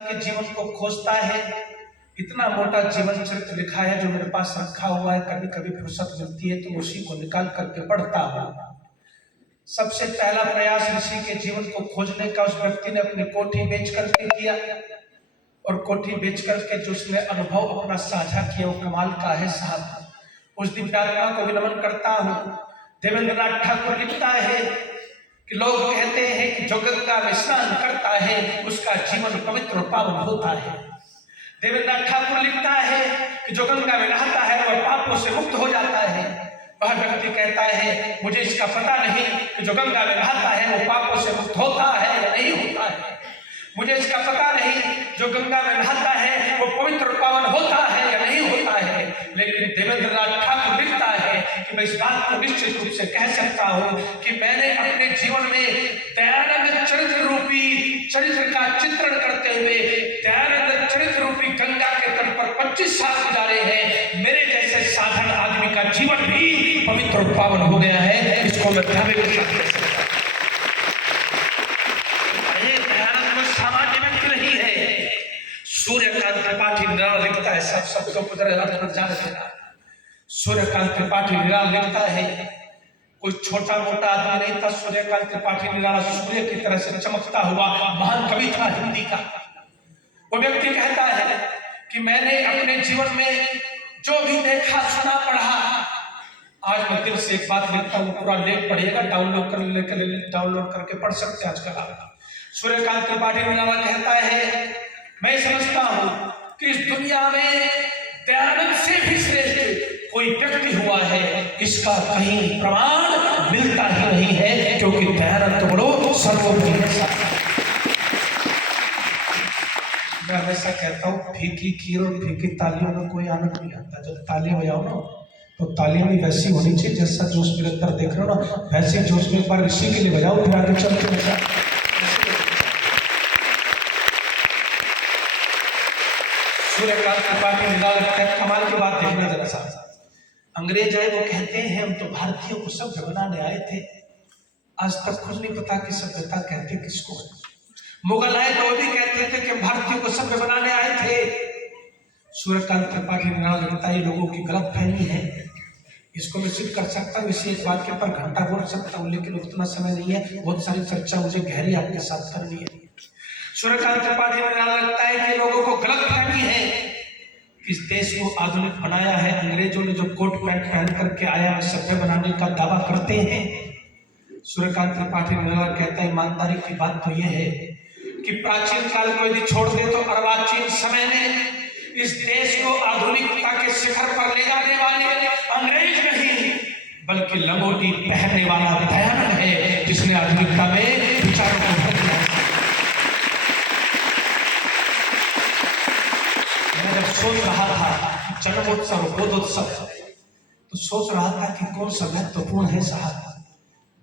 के जीवन को खोजता है। इतना मोटा जीवन चरित्र लिखा है जो मेरे पास रखा हुआ है, कभी कभी फुर्सत मिलती है तो उसी को निकाल करके पढ़ता हूँ। सबसे पहला प्रयास ऋषि के जीवन को खोजने का उस व्यक्ति ने अपनी कोठी बेच करके किया, और कोठी बेच करके जो उसने अनुभव अपना साझा किया वो कमाल का है साहब। उस दिव्यात्मा को भी नमन करता हूँ। देवेंद्रनाथ ठाकुर लिखता है कि लोग कहते हैं कि जो गंगा में स्नान करता है उसका जीवन पवित्र और पावन होता है। देवेंद्रनाथ ठाकुर लिखता है कि जो गंगा में नहाता है वह पापों से मुक्त हो जाता है। वह व्यक्ति कहता है मुझे इसका पता नहीं कि जो गंगा में नहाता है वो पापों से मुक्त होता है या नहीं होता है। मुझे इसका पता नहीं जो गंगा में नहाता है वो पवित्र पावन होता है या नहीं होता है। लेकिन देवेंद्रनाथ ठाकुर लिखता है कि मैं इस बात को निश्चित रूप से कह सकता हूँ कि मैंने अपने जीवन में दयानंद चरित्र रूपी चरित्र का चित्रण करते हुए दयानंद चरित्र रूपी गंगा के तट पर 25 साल गुजारे हैं। मेरे जैसे साधारण आदमी का जीवन भी पवित्र और पावन हो गया है। इसको मैं दावे के साथ कह सकता हूं। सूर्यकांत त्रिपाठी निराला लिखता है, सब शब्दों को जरा अर्थ पर जाने देना। सूर्यकांत त्रिपाठी निराला लिखता है कोई छोटा मोटा आदमी नहीं था। सूर्यकांत त्रिपाठी निराला सूर्य की तरह से चमकता हुआ महान कवि था हिंदी का। वो व्यक्ति कहता है कि मैंने अपने जीवन में जो भी देखा सुना पढ़ा, आज मैं दिल से एक बात लिखता हूँ, पूरा लेख पढ़िएगा, डाउनलोड करके पढ़ सकते हैं आजकल आप। सूर्यकांत त्रिपाठी निराला कहता है मैं समझता हूं कि इस दुनिया में दयानंद से भी श्रेष्ठ कोई व्यक्ति हुआ है, इसका कहीं प्रमाण मिलता ही नहीं है, क्योंकि दयानंद तो बड़ो सर्वोपरि है। मैं हमेशा कहता हूं फीकी खीर और फीकी तालियों में कोई आनंद नहीं आता। जब ताली बजाओ ना तो तालियां भी वैसी होनी चाहिए जैसा जोश मेरे अंदर देख रहे हो ना, वैसे जोश में एक बार ऋषि के लिए बजाओ, फिर आगे चल के बजाओ। सूर्यकांत त्रिपाठी निराला कमाल की बात देखना जरा सा। अंग्रेज है वो कहते हैं हम तो भारतीयों को सभ्य बनाने आए थे। आज तक खुद नहीं पता कि सभ्यता कहते किसको। मुगल आए तो वो भी कहते थे कि भारतीयों को सभ्य बनाने आए थे। सूर्यकांत त्रिपाठी निराला लिखता है लोगों की गलत फहमी है। इसको मैं सिद्ध कर सकता हूँ, इसी एक वाक्य पर घंटा बोल सकता हूँ, लेकिन उतना समय नहीं है, बहुत सारी चर्चा मुझे गहरी आपके साथ करनी है। सूर्यकांत त्रिपाठी निराला लगता है कि लोगों को गलत फहमी है कि इस देश को आधुनिक बनाया है। अंग्रेजों ने जो कोट पैंट पहन करके आया है सभ्य बनाने का दावा करते हैं। सूर्यकांत त्रिपाठी निराला कहता है ईमानदारी की बात तो यह है कि प्राचीन काल को यदि छोड़ दे तो अर्वाचीन समय में इस देश को आधुनिकता के शिखर पर ले जाने वाले अंग्रेज नहीं बल्कि लंगोटी पहनने वाला दयानंद है, जिसने आधुनिकता में विचारों को बदला। सोच रहा था जन्मोत्सव बोधोत्सव तो सोच रहा था कि कौन सा महत्वपूर्ण है साहब,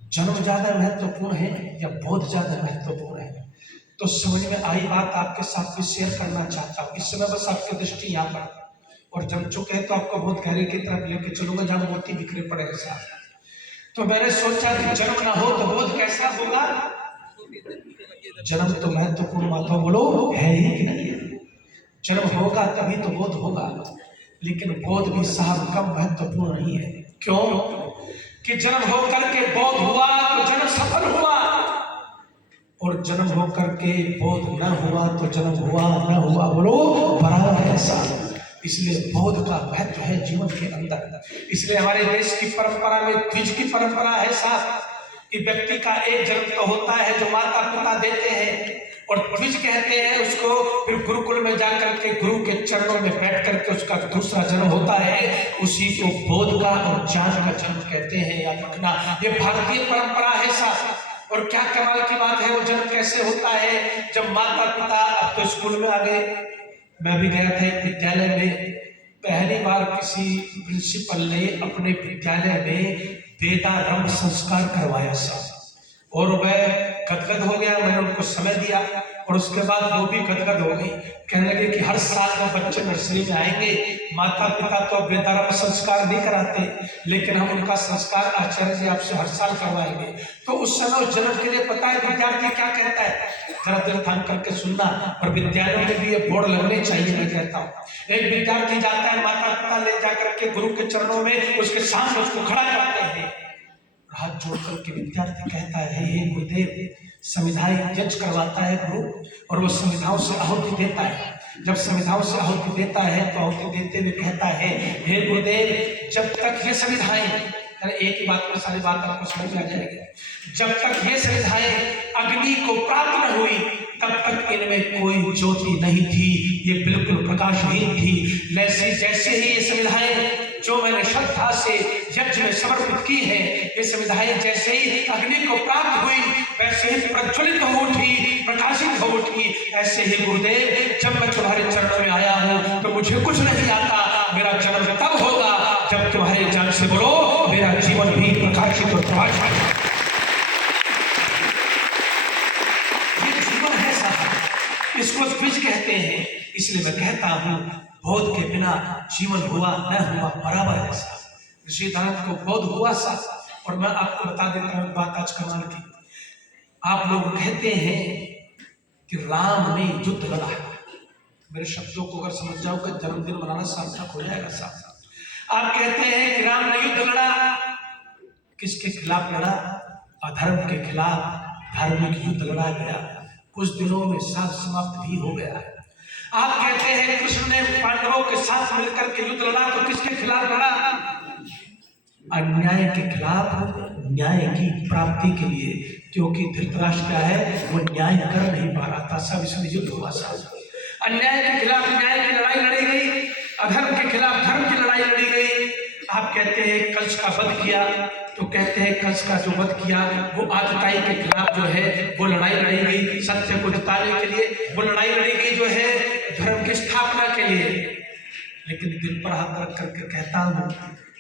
जन्म ज्यादा महत्वपूर्ण है या बोध ज्यादा महत्वपूर्ण है। तो समझ में आई बात आपके साथ भी शेयर करना चाहता हूँ। इस समय बस आपकी दृष्टि यहाँ पर, और जम चुके हैं तो आपको बहुत गहरे की तरफ लेके चलूंगा जहाँ मोती बिखरे पड़े हैं साहब। तो मैंने सोचा कि जन्म ना हो तो बोध कैसा होगा। जन्म तो महत्वपूर्ण बातों बोलो है ही कि नहीं है। जन्म होगा तभी तो बोध होगा, लेकिन बोध भी साहब कम महत्वपूर्ण नहीं है। क्यों कि जन्म होकर के बोध हुआ तो जन्म सफल हुआ, और जन्म होकर के बोध न हुआ तो जन्म हुआ न हुआ बोलो बराबर है साहब। इसलिए बोध का महत्व है जीवन के अंदर। इसलिए हमारे देश की परंपरा में द्विज की परंपरा है साहब कि व्यक्ति का एक जन्म तो होता है जो माता पिता देते हैं, और द्विज कहते हैं उसको, फिर गुरुकुल में जाकर के गुरु के चरणों में बैठ करके उसका दूसरा जन्म होता है, उसी को बोध का और ज्ञान का जन्म कहते हैं। याद रखना ये भारतीय परंपरा है साहब। और क्या कमाल की बात है, वो जन्म कैसे होता है जब माता पिता अब तो स्कूल में आ गए। मैं भी गया था विद्यालय में, पहली बार किसी प्रिंसिपल ने अपने विद्यालय में वेदारंभ संस्कार करवाया साहब, और वह गदगद हो गया। मैंने उनको समय दिया और उसके बाद वो भी गदगद हो गई। कहने लगे कि हर साल में बच्चे नर्सरी में आएंगे, माता पिता तो अब बेधर्म संस्कार नहीं कराते, लेकिन हम उनका संस्कार आचार्य जी आपसे हर साल करवाएंगे। तो उस समय उस जन्म के लिए पता है विद्यार्थी क्या कहता है, जरा दिल थाम करके सुनना। और विद्यालयों में भी ये बोर्ड लगने चाहिए। मैं कहता हूँ, एक विद्यार्थी जाता है, माता पिता ले जाकर के गुरु के चरणों में उसके सामने उसको खड़ा करते हैं, हाथ जोड़ करके विद्यार्थी कहता है, हे गुरुदेव। संविधाएं यज्ञ करवाता है गुरु और वो संविधाओं से आहुति देता है। जब संविधाओं से आहुति देता है तो आहुति देते हुए कहता है, हे गुरुदेव, जब तक ये संविधाएं, एक ही बात में सारी बात आपको समझ में आ जाएगी, जब तक ये संविधाएं अग्नि को प्राप्त न हुई तब तक इनमें कोई ज्योति नहीं थी, ये बिल्कुल प्रकाशहीन थी। जैसे ही ये संविधाएं जो मैंने श्रद्धा से यज्ञ में समर्पित की है, ये संविधाएं जैसे ही अग्नि को प्राप्त हुई वैसे ही प्रज्वलित हो उठी, प्रकाशित हो उठी। ऐसे ही गुरुदेव, जब मैं तुम्हारे चरणों में आया हूँ तो मुझे कुछ नहीं आता। मेरा जन्म तब होगा जब तुम्हारे जान से बोलो मेरा जीवन भी प्रकाशित और प्रभावित। ये जीवन है साहब, इसको द्विज कहते हैं। इसलिए मैं कहता हूँ, बोध के बिना जीवन हुआ न हुआ बराबर है साहब। ऋषि दयानंद को बोध हुआ साहब। और मैं आपको बता देता हूँ बात आज कमाल की। आप लोग कहते हैं कि राम ने युद्ध लड़ा। मेरे शब्दों को अगर समझ जाओगे जन्मदिन मनाना सार्थक हो जाएगा साहब। आप कहते हैं कि राम ने युद्ध लड़ा, किसके खिलाफ लड़ा? अधर्म के खिलाफ धार्मिक युद्ध लड़ा गया। कुछ दिनों में साथ समाप्त भी हो गया। आप कहते हैं कृष्ण ने पांडवों के साथ मिलकर के युद्ध लड़ा, तो किसके खिलाफ लड़ा? अन्याय के खिलाफ, न्याय की प्राप्ति के लिए। क्योंकि धृतराष्ट्र क्या है, वो न्याय कर नहीं पा रहा था, सब इसमें युद्ध हुआ साहब। अन्याय के खिलाफ न्याय की लड़ाई लड़ी गई, अधर्म के खिलाफ धर्म की लड़ाई लड़ी गई। आप कहते हैं कंस का वध किया, तो कहते हैं कंस का जो वध किया वो आतताई के खिलाफ जो है वो लड़ाई लड़ी गई, सत्य को जताने के लिए वो लड़ाई लड़ी गई जो है धर्म की स्थापना के लिए। लेकिन दिल पर हाथ रख करके कहता हूँ,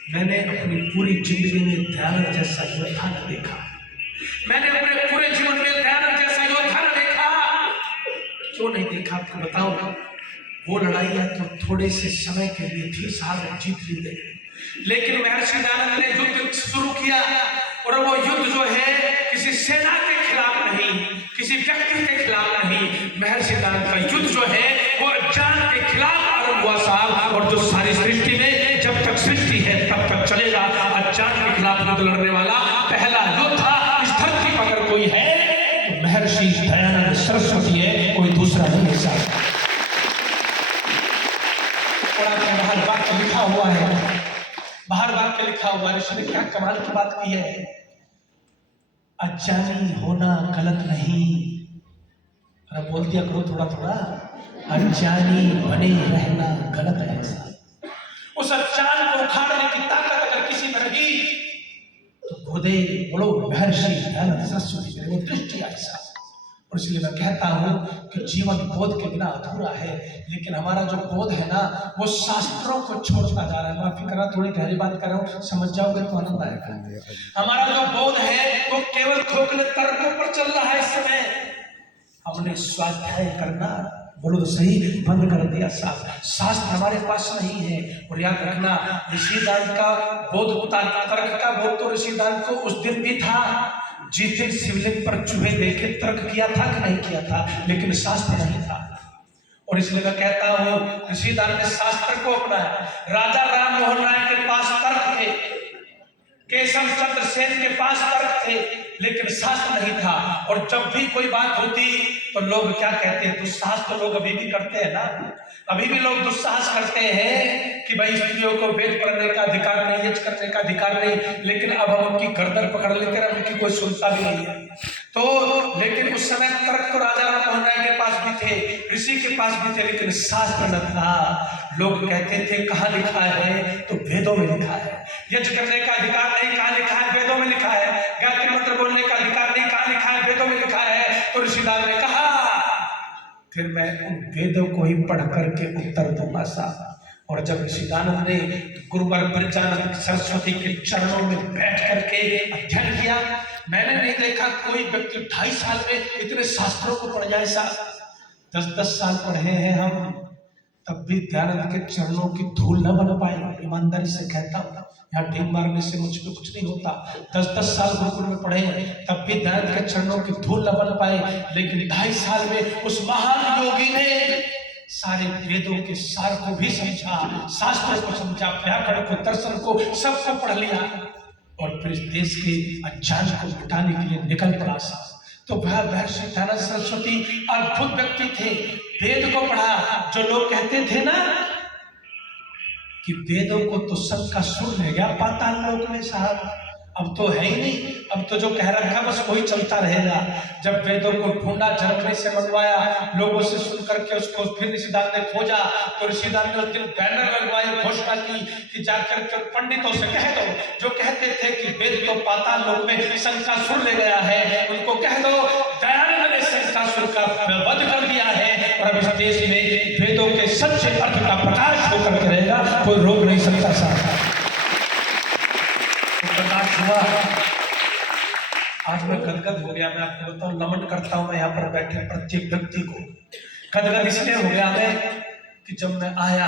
मैंने अपनी पूरी जिंदगी में दयानंद जैसा योद्धा न देखा। मैंने अपने पूरे जीवन में दयानंद जैसा योद्धा न देखा। क्यों नहीं देखा आपको बताऊं। वो लड़ाइयां तो थोड़े से समय के लिए थी, साल जीत ली गई। लेकिन महर्षि दयानंद ने युद्ध शुरू किया और वो युद्ध जो है किसी सेना के खिलाफ नहीं, किसी व्यक्ति के खिलाफ नहीं। महर्षि दयानंद का युद्ध जो है वो अज्ञान के खिलाफ आरंभ हुआ साहब। और जो सारी सृष्टि में जब तक सृष्टि है तब तक चलेगा। अज्ञान के खिलाफ युद्ध लड़ने वाला पहला योद्धा इस धरती पर अगर कोई है तो महर्षि दयानंद सरस्वती है, कोई दूसरा नहीं है साहब। और आपने बाहर वाक्य लिखा हुआ है, बाहर वाक्य लिखा हुआ है, ऋषि ने क्या कमाल की बात की है। अज्ञानी होना गलत नहीं, अरे बोल दिया करो थोड़ा थोड़ा, अज्ञानी बने रहना गलत है साहब। उस अज्ञान को उखाड़ने की ताकत अगर किसी में रही तो गुरुदेव बोलो महर्षि दयानंद सरस्वती मेरे वो दृष्टि आई साहब। और इसलिए मैं कहता हूँ कि जीवन बोध के बिना अधूरा है। लेकिन हमारा जो बोध है ना वो शास्त्रों को छोड़ता जा रहा है। माफी करना, थोड़ी गहरी बात कर रहा हूँ, समझ जाओगे तो आनंद आएगा। हमारा जो बोध है वो केवल खोखले तर्कों पर चल रहा है। इस समय हमने स्वाध्याय करना, बोलो तो सही, बंद कर दिया साहब। शास्त्र हमारे पास नहीं है। और याद रखना, ऋषि दान का बोध, तर्क का बोध तो ऋषि दान को उस दिन भी था जिस दिन शिवलिंग पर चूहे देखे तर्क किया था कि नहीं किया था, लेकिन शास्त्र नहीं था। और इसलिए मैं कहता हूँ ऋषि दान ने शास्त्र को अपनाया। राजा राम मोहन राय के पास तर्क थे, केशव चंद्र सेन के पास तर्क थे, लेकिन शास्त्र नहीं था। और जब भी कोई बात होती तो लोग क्या कहते हैं, दुस्साहस तो लोग अभी भी करते हैं ना, अभी भी लोग दुस्साहस करते हैं कि भाई स्त्रियों को वेद पढ़ने का अधिकार नहीं, यज्ञ करने का अधिकार नहीं। लेकिन अब हम उनकी गर्दन पकड़ लेते हैं, उनकी कोई सुनता भी नहीं है। तो लेकिन उस समय तर्क तो राजा राम मोहन राय के पास भी थे, ऋषि के पास भी थे, लेकिन शास्त्र न था। लोग कहते थे कहाँ लिखा है, तो वेदों में लिखा है। यज्ञ करने का अधिकार नहीं, कहाँ लिखा है, वेदों में लिखा है। गायत्री मंत्र बोलने का अधिकार नहीं, कहाँ लिखा है, वेदों में लिखा है। तो ऋषिदान ने कहा फिर मैं उन वेदों को ही पढ़ करके उत्तर दूंगा साहब। और जब ऋषिदानंद ने गुरुवर ब्रजानंद सरस्वती के चरणों में बैठ करके अध्ययन किया मैंने नहीं देखा कोई व्यक्ति 2.5 साल में इतने शास्त्रों को पढ़ जाए। साहब 10-10 साल पढ़े हैं हम, तब भी दयानंद के चरणों की धूल न बन पाए। ईमानदारी से कहता हूँ, यहाँ ढींग मारने से मुझ पे कुछ नहीं होता। 10-10 साल गुरुकुल में पढ़े, तब भी दयानंद के चरणों की धूल न बन पाए। लेकिन 2.5 साल में उस महान योगी ने सारे वेदों के सार को भी समझा, शास्त्र को समझा, व्याकरण को, दर्शन को, सबको पढ़ लिया और फिर इस देश के अज्ञान को मिटाने के लिए निकल पड़ा। तो महर्षि दयानंद सरस्वती अद्भुत व्यक्ति थे। वेद को पढ़ा। जो लोग कहते थे ना कि वेदों को तो सबका सुर ले गया पाताल लोक में, साहब अब तो है ही नहीं। अब तो जो कह रखा बस वही चलता रहेगा। जब वेदों को ढूंढा, जर्मनी से मंगवाया, लोगों से सुन करके उसको फिर ऋषिदान ने खोजा, तो ऋषिदान ने उस दिन बैनर लगवाए, घोषणा की कि जाकर के पंडितों से कह दो जो कहते थे कि वेद तो पाताल लोक में शंकासुर ले गया है, उनको कह दो दयानंद ने शंकासुर का वध कर दिया है और अब इस देश में वेदों के सच्चे अर्थ का प्रकाश होकर के रहेगा, कोई रोक नहीं सकता। साहब प्रकाश हुआ। आज मैं गदगद हो गया। मैं आपको बताऊं, नमन करता हूं मैं यहाँ पर बैठे प्रत्येक व्यक्ति को। गदगद इसलिए हो गया मैं कि जब मैं आया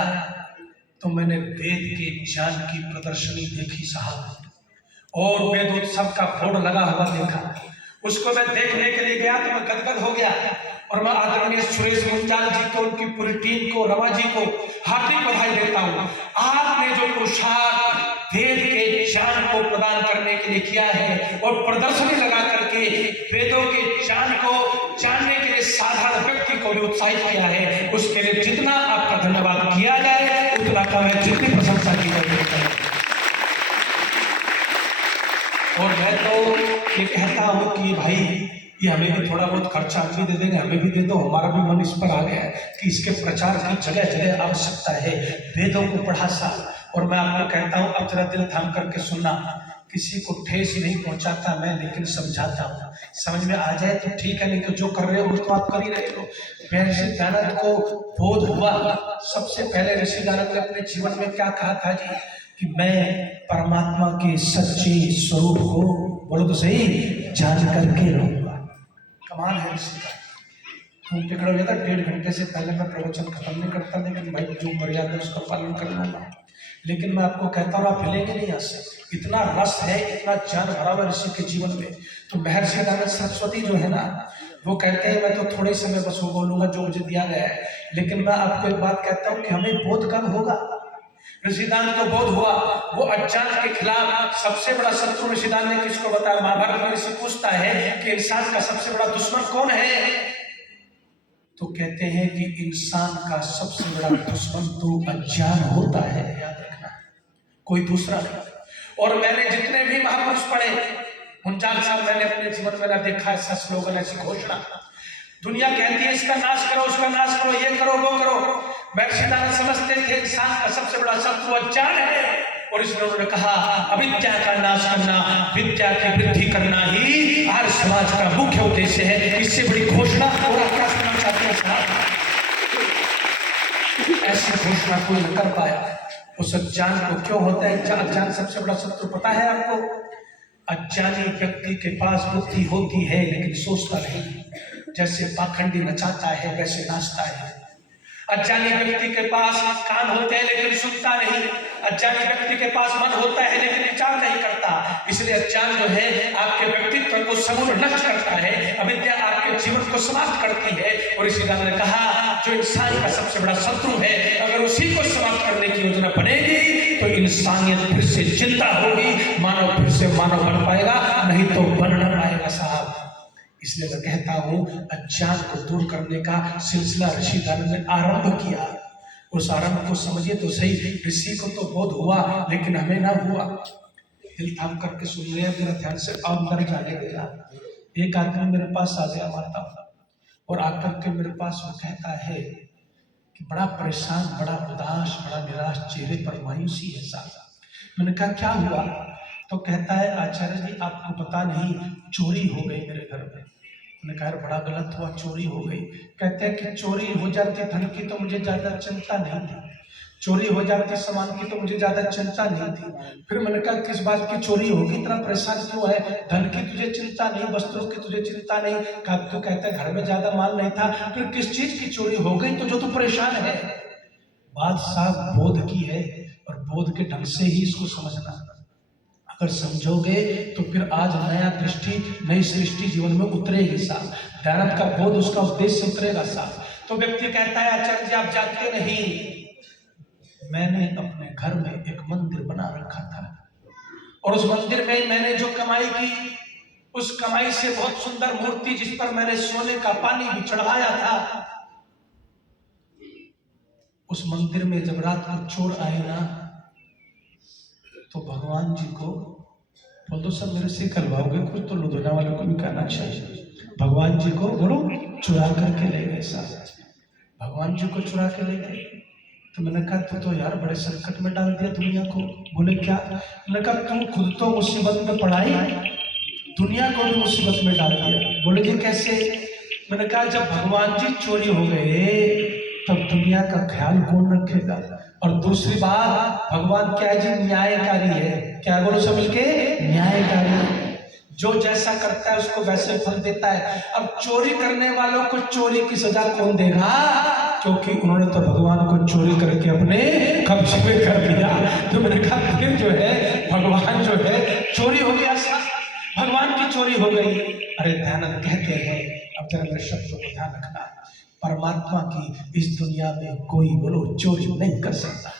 तो मैंने वेद के ज्ञान की प्रदर्शनी देखी साहब, और वेदोत्सव का बोर्ड लगा हुआ देखा। उसको मैं देखने के लिए गया तो मैं गदगद हो गया। और मैं आदरणीय सुरेश मुंजाल जी को, उनकी पूरी टीम को, रमा जी को हार्दिक बधाई देता हूँ। आपने जो पुरुषार्थ वेद के ज्ञान को प्रदान करने के लिए किया है और प्रदर्शनी लगा करके वेदों के ज्ञान को जानने के लिए साधारण व्यक्ति को भी उत्साहित किया है, उसके लिए जितना आपका धन्यवाद किया जाए उतना कम है, जितनी प्रशंसा की जाए। और मैं तो ये कहता हूँ कि भाई ये हमें भी थोड़ा बहुत खर्चा भी दे देंगे, हमें भी दे दो। हमारा भी मन इस पर आ गया है कि इसके प्रचार की जगह जगह आवश्यकता है। वेदों को पढ़ा साहब। और मैं आपको कहता हूँ, अब जरा दिल थाम करके सुनना, किसी को ठेस नहीं पहुंचाता मैं, लेकिन समझाता हूँ। समझ में आ जाए तो ठीक है, नहीं तो जो कर रहे हो तो आप कर ही रहे हो। महर्षि दयानंद को बोध हुआ, सबसे पहले ऋषि दयानंद ने अपने जीवन में क्या कहा था जी, कि मैं परमात्मा के सच्चे स्वरूप को, बोलो तो सही, जान करके रहूंगा। कमाल है ऋषि का। तुम टिकट हो जाता 1.5 घंटे से पहले मैं प्रवचन खत्म नहीं करता, लेकिन भाई जो मर्यादा है उसका पालन कर लूंगा। लेकिन मैं आपको कहता हूँ आप हिलेंगे नहीं यहाँ से, इतना रस है, इतना ज्ञान भरा हुआ ऋषि के जीवन में। तो महर्षि दयानंद सरस्वती जो है ना, वो कहते हैं मैं तो थोड़े समय बस वो बोलूंगा जो मुझे दिया गया है। लेकिन मैं आपको एक बात कहता हूँ कि हमें बोध कब होगा। ऋषिदान को बोध हुआ, वो अज्ञान के खिलाफ सबसे बड़ा शत्रु ऋषिदान ने किसको बताया। महाभारत में ऋषि पूछता है कि इंसान का सबसे बड़ा दुश्मन कौन है, तो कहते हैं कि इंसान का सबसे बड़ा दुश्मन तो अज्ञान होता है, याद रखना, कोई दूसरा नहीं। और मैंने जितने भी महापुरुष पढ़े, मुंजाल साहब, मैंने अपने जीवन में ना देखा ऐसा स्लोगन, ऐसी घोषणा। दुनिया कहती है इसका नाश करो, उसका नाश करो, ये करो, वो करो। महर्षि दयानंद समझते थे इंसान का सबसे बड़ा शत्रु अज्ञान है, और इसलिए उन्होंने कहा अविद्या का नाश करना, विद्या की वृद्धि करना ही हर समाज का मुख्य उद्देश्य है। इससे बड़ी घोषणा और क्या सुनना चाहते हैं साहब। ऐसी घोषणा कोई न कर पाया। उस अज्ञान को क्यों होता है अज्ञान सबसे बड़ा शत्रु, पता है आपको? अज्ञानी व्यक्ति के पास बुद्धि होती है लेकिन सोचता नहीं। जैसे पाखंडी नचाता है वैसे नाचता है। अज्ञानी व्यक्ति के पास कान होते हैं लेकिन सुनता नहीं। अज्ञानी व्यक्ति के पास मन होता है लेकिन विचार नहीं करता। इसलिए अज्ञान जो है आपके व्यक्तित्व को समूल नष्ट करता है, अविद्या आपके जीवन को समाप्त करती है। और इसी ने कहा जो इंसान का सबसे बड़ा शत्रु है, अगर उसी को समाप्त करने की योजना बनेगी तो इंसानियत फिर से जिंदा होगी, मानव फिर से मानव बन पाएगा, नहीं तो बन न पाएगा साहब। इसलिए मैं कहता हूं अज्ञान को दूर करने का सिलसिला ऋषि दयानंद ने आरंभ किया। उस आरंभ को समझिए तो सही। ऋषि को तो बोध हुआ लेकिन हमें ना हुआ। दिल थाम करके सुन रहे हैं, मेरा ध्यान से अंदर जाने देगा। एक आदमी मेरे पास आ गया माता, और आकर के मेरे पास वो कहता है कि बड़ा परेशान, बड़ा उदास, बड़ा निराश, चेहरे पर मायूसी है साहब। मैंने कहा क्या हुआ? तो कहता है आचार्य जी आपको पता नहीं, चोरी हो गई मेरे घर में। मैंने कहा बड़ा गलत हुआ, चोरी हो गई। कहते हैं कि चोरी हो जाती धन की तो मुझे ज्यादा चिंता नहीं थी, चोरी हो जाती सामान की तो मुझे ज्यादा चिंता नहीं थी। फिर मैंने कहा किस बात की चोरी होगी, इतना परेशान क्यों है? धन की तुझे चिंता नहीं, वस्त्रों की तुझे चिंता नहीं, तू कहता है घर में ज्यादा माल नहीं था, फिर किस चीज की चोरी हो गई तो जो तू परेशान है? बात साफ बोध की है और बोध के ढंग से ही इसको समझना। अगर समझोगे तो फिर आज नया दृष्टि, नई सृष्टि जीवन में उतरेगी साहब। दयानंद का बोध, उसका उद्देश्य उतरेगा साहब। तो व्यक्ति कहता है आचार्य जी आप जानते नहीं, मैंने अपने घर में एक मंदिर बना रखा था और उस मंदिर में मैंने जो कमाई की, उस कमाई से बहुत सुंदर मूर्ति जिस पर मैंने सोने का पानी भी चढ़ाया था, उस मंदिर में जब रात को चोर आए ना तो भगवान जी को बोल दो, सब मेरे से करवाओगे कुछ तो लुधियाना वालों को भी कहना चाहिए, भगवान जी को बोलो चुरा करके ले गए साहब। भगवान जी को चुरा के ले गए। तो मैंने कहा तू तो यार बड़े संकट में डाल दिया दुनिया को। बोले क्या? मैंने कहा तू खुद तो मुसीबत में पड़ाई, दुनिया को भी मुसीबत में डाल दिया। बोले जी कैसे? मैंने कहा जब भगवान जी चोरी हो गए तब दुनिया का ख्याल कौन रखेगा? और दूसरी बात, भगवान क्या जी? न्यायकारी है। क्या बोलो सब मिलके? न्यायकारी। जो जैसा करता है उसको वैसे फल देता है। अब चोरी करने वालों को चोरी की सजा कौन देगा? क्योंकि उन्होंने तो भगवान को चोरी करके अपने कब्जे में कर लिया। तो मैंने कहा फिर जो है भगवान जो है चोरी हो गया, भगवान की चोरी हो गई। अरे दयानंद कहते हैं, अब जरा मेरे शब्दों को ध्यान रखना, परमात्मा की इस दुनिया में कोई बोलो चोरी नहीं कर सकता।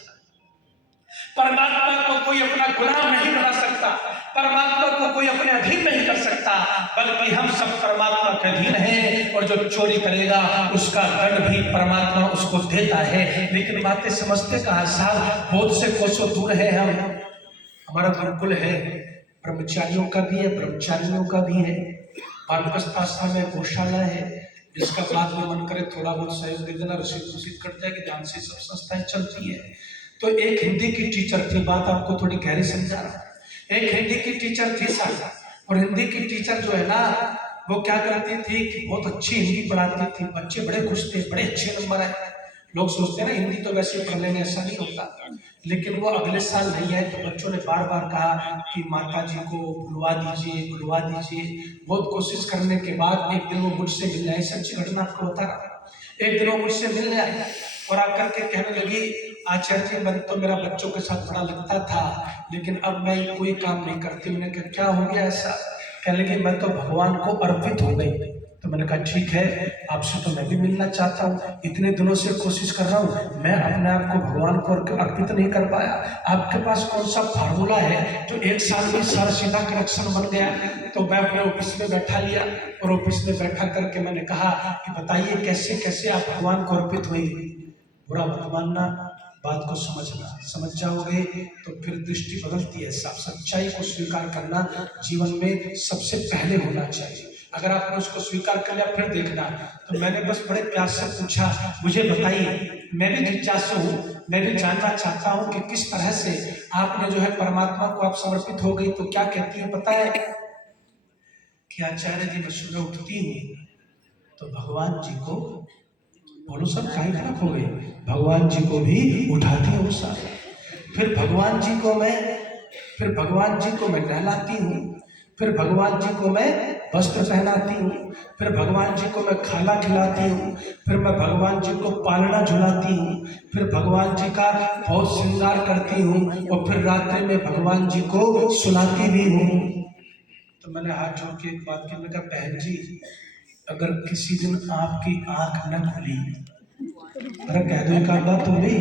परमात्मा को कोई अपना गुलाम नहीं बना सकता, परमात्मा को कोई अपने अधीन नहीं कर सकता, बल्कि हम सब परमात्मा के अधीन हैं। और जो चोरी करेगा उसका दंड भी परमात्मा उसको देता है। लेकिन बातें समझते कहाँ साहब, बोध से कोसों दूर है हम। हमारा गुरुकुल है, ब्रह्मचारियों का भी है, ब्रह्मचारियों का भी है। वानप्रस्थ आश्रम में गौशाला है, जिसका बाद में मन करे थोड़ा बहुत सहयोग दे देना, रसीद कट जाएगी, ध्यान से सब संस्थाएं चलती है। तो एक हिंदी की टीचर थी, बात आपको थोड़ी गहरी समझा रहा। एक हिंदी की टीचर थी साहब, और हिंदी की टीचर जो है ना वो क्या करती थी कि बहुत अच्छी हिंदी पढ़ाती थी, बच्चे बड़े खुश थे, बड़े अच्छे नंबर आए। लोग सोचते हैं ना हिंदी तो वैसे पढ़ लेंगे, ऐसा नहीं होता। लेकिन वो अगले साल नहीं आए तो बच्चों ने बार बार कहा कि माता जी को बुलवा दीजिए, बुलवा दीजिए। बहुत कोशिश करने के बाद एक दिन वो मुझसे मिलने आई, सच्ची घटना आपको बता रहा। एक दिन वो मुझसे मिलने आई और आकर के कहने लगी आचार्य जी मन तो मेरा बच्चों के साथ बड़ा लगता था, लेकिन अब मैं कोई काम नहीं करती। मैंने कहा क्या हो गया ऐसा? कहने लगी मैं तो भगवान को अर्पित हो गई। तो मैंने कहा ठीक है, आपसे तो मैं भी मिलना चाहता हूँ, इतने दिनों से कोशिश कर रहा हूँ, मैं अपने आप को भगवान को अर्पित नहीं कर पाया। आपके पास कौन सा फार्मूला है जो एक साल में सारा सीधा कनेक्शन बन गया? तो मैं अपने ऑफिस में बैठा लिया और ऑफिस में बैठा करके मैंने कहा कि बताइए कैसे कैसे आप भगवान को अर्पित हुई। बुरा मत मानना, बात को समझना, समझ जाओगे तो फिर दृष्टि बदलती है। सब सच्चाई को स्वीकार करना जीवन में सबसे पहले होना चाहिए। अगर आपने उसको स्वीकार कर लिया फिर देखना। तो मैंने बस बड़े प्यार से पूछा मुझे बताइए, मैं भी जिज्ञासु हूँ, मैं भी जानना चाहता हूँ कि किस तरह से आपने जो है परमात्मा को आप समर्पित हो गई। तो क्या कहती है पता है कि आचार्य जी मैं सुबह उठती हूँ तो भगवान जी को बोलो सब काहे खराब हो गई, भगवान जी को भी उठाती हूँ साथ, फिर भगवान जी को मैं नहलाती हूँ, फिर भगवान जी को मैं वस्त्र पहनाती हूँ, फिर भगवान जी को मैं खाना खिलाती हूँ, फिर मैं भगवान जी को पालना झुलाती हूँ, फिर भगवान जी का बहुत श्रृंगार करती हूँ और फिर रात्रि में भगवान जी को सुलाती भी हूँ। तो मैंने हाथ जोड़ के एक बात की, मैंने कहा बहन जी अगर किसी दिन आपकी आंख न खुली, अरे कह दो एक बात तो नहीं,